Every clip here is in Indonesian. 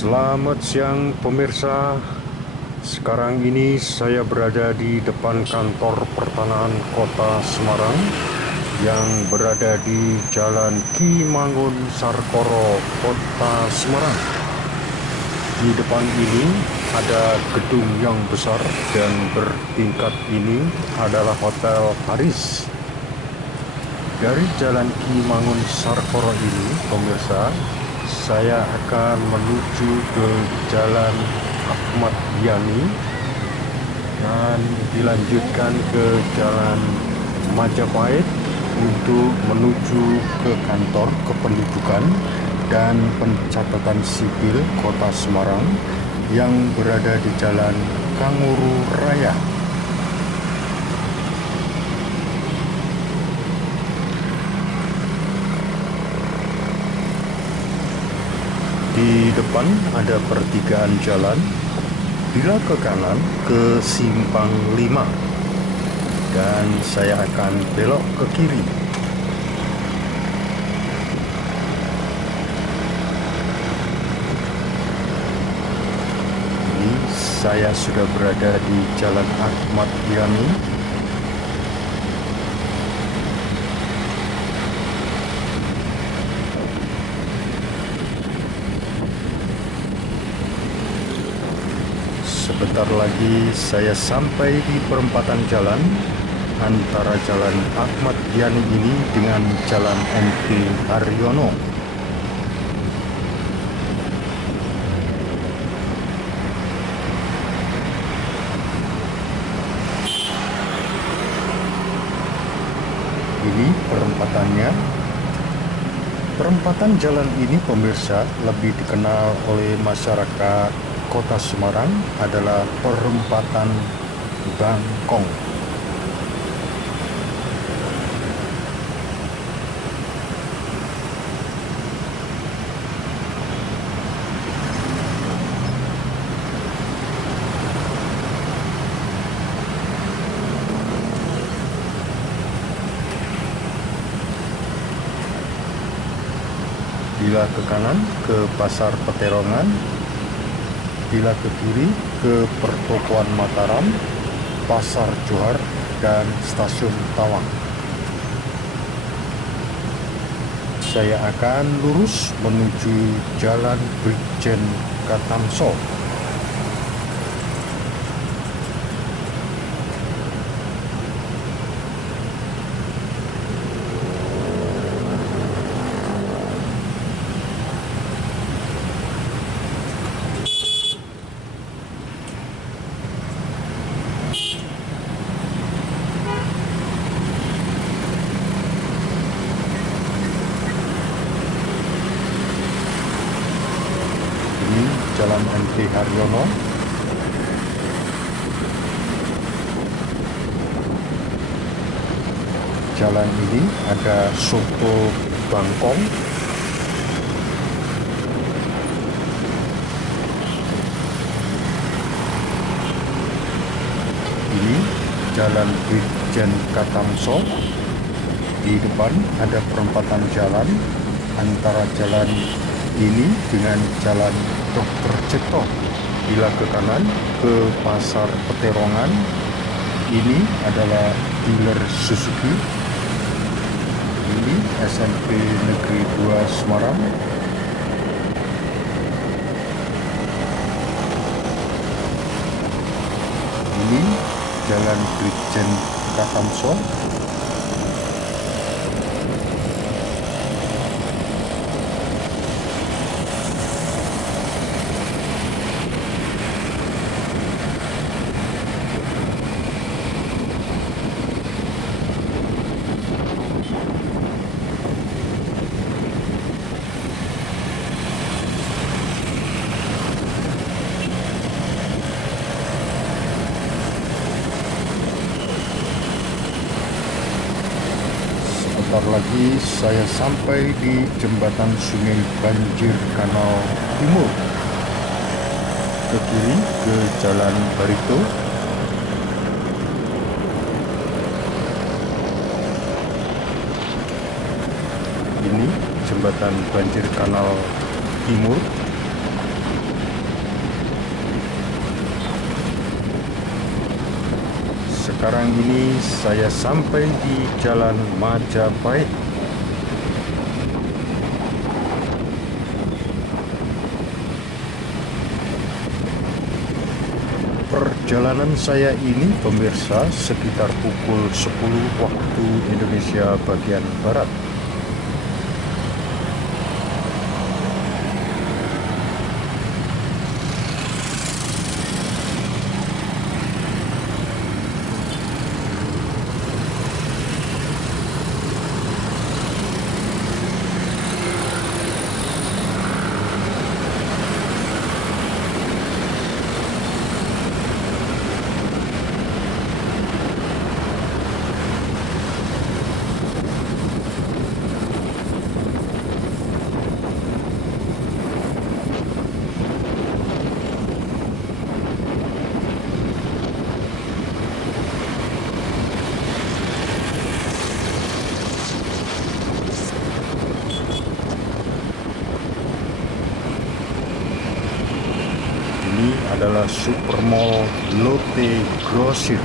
Selamat siang pemirsa. Sekarang ini saya berada di depan kantor pertanahan Kota Semarang yang berada di Jalan Ki Mangun Sarkoro, Kota Semarang. Di depan ini ada gedung yang besar dan bertingkat, ini adalah Hotel Paris. Dari Jalan Ki Mangun Sarkoro ini, pemirsa, saya akan menuju ke Jalan Ahmad Yani dan dilanjutkan ke Jalan Majapahit untuk menuju ke kantor kependudukan dan pencatatan sipil Kota Semarang yang berada di Jalan Kanguru Raya. Di depan ada pertigaan jalan, bila ke kanan ke Simpang 5 dan saya akan belok ke kiri. Ini saya sudah berada di Jalan Ahmad Yani. Sebentar lagi saya sampai di perempatan jalan antara Jalan Ahmad Yani ini dengan Jalan MT Haryono. Ini perempatannya. Perempatan jalan ini, pemirsa, lebih dikenal oleh masyarakat Kota Semarang adalah perempatan Bangkong. Bila ke kanan ke Pasar Peterongan, bila ke kiri ke Pertokoan Mataram, Pasar Johar, dan Stasiun Tawang. Saya akan lurus menuju Jalan Brigjen Katamso. Jalan MT Haryono. Jalan ini ada soto Bangkong. Ini Jalan Brigjen Katamso. Di depan ada perempatan jalan antara jalan ini dengan Jalan Dr. Cipto. Bila ke kanan ke Pasar Peterongan, ini adalah dealer Suzuki. Ini SMP Negeri 2 Semarang. Ini Jalan Brigjen Katamso. Sebentar lagi saya sampai di jembatan Sungai Banjir Kanal Timur. Ke kiri ke Jalan Barito. Ini jembatan Banjir Kanal Timur. Sekarang ini saya sampai di Jalan Majapahit. Perjalanan saya ini pemirsa sekitar pukul 10 waktu Indonesia bagian Barat. Ini adalah Supermall Lotte Grosir.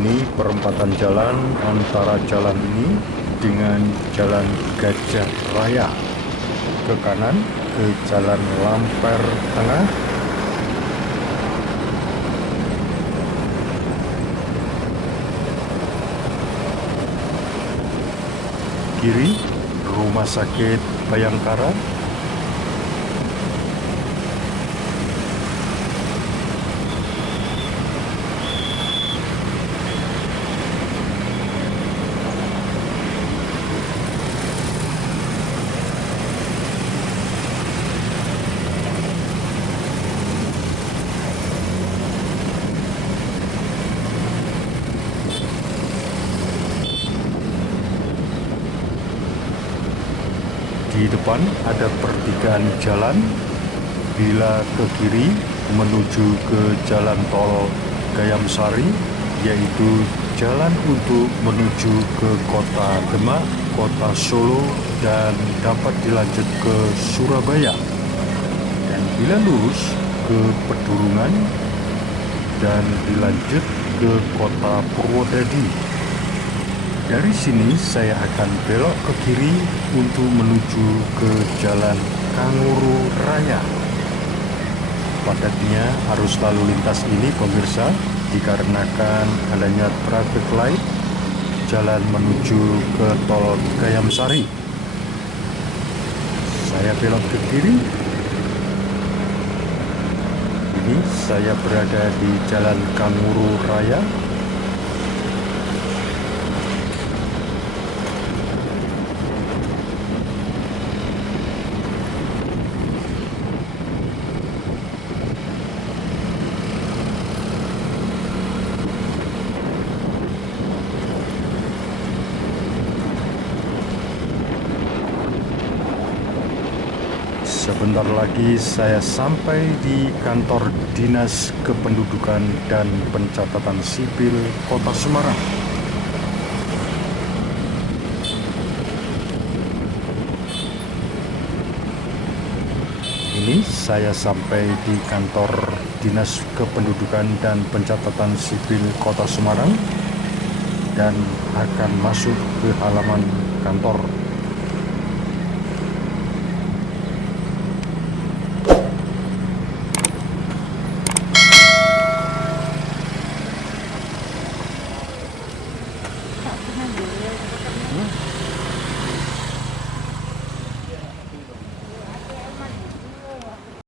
Ini perempatan jalan antara jalan ini dengan Jalan Gajah Raya. Ke kanan ke Jalan Lamper Tengah. Kiri Rumah Sakit Bayangkara. Di depan ada pertigaan jalan. Bila ke kiri menuju ke jalan tol Gayam Sari, yaitu jalan untuk menuju ke kota Demak, kota Solo, dan dapat dilanjut ke Surabaya. Dan bila lurus ke Pedurungan dan dilanjut ke kota Purwodadi. Dari sini saya akan belok ke kiri untuk menuju ke Jalan Kanguru Raya. Padatnya arus lalu lintas ini pemirsa dikarenakan adanya traffic light jalan menuju ke tol Gayam Sari. Saya belok ke kiri. Ini saya berada di Jalan Kanguru Raya. Sebentar lagi saya sampai di kantor Dinas Kependudukan dan Pencatatan Sipil Kota Semarang. Ini saya sampai di kantor Dinas Kependudukan dan Pencatatan Sipil Kota Semarang dan akan masuk ke halaman kantor.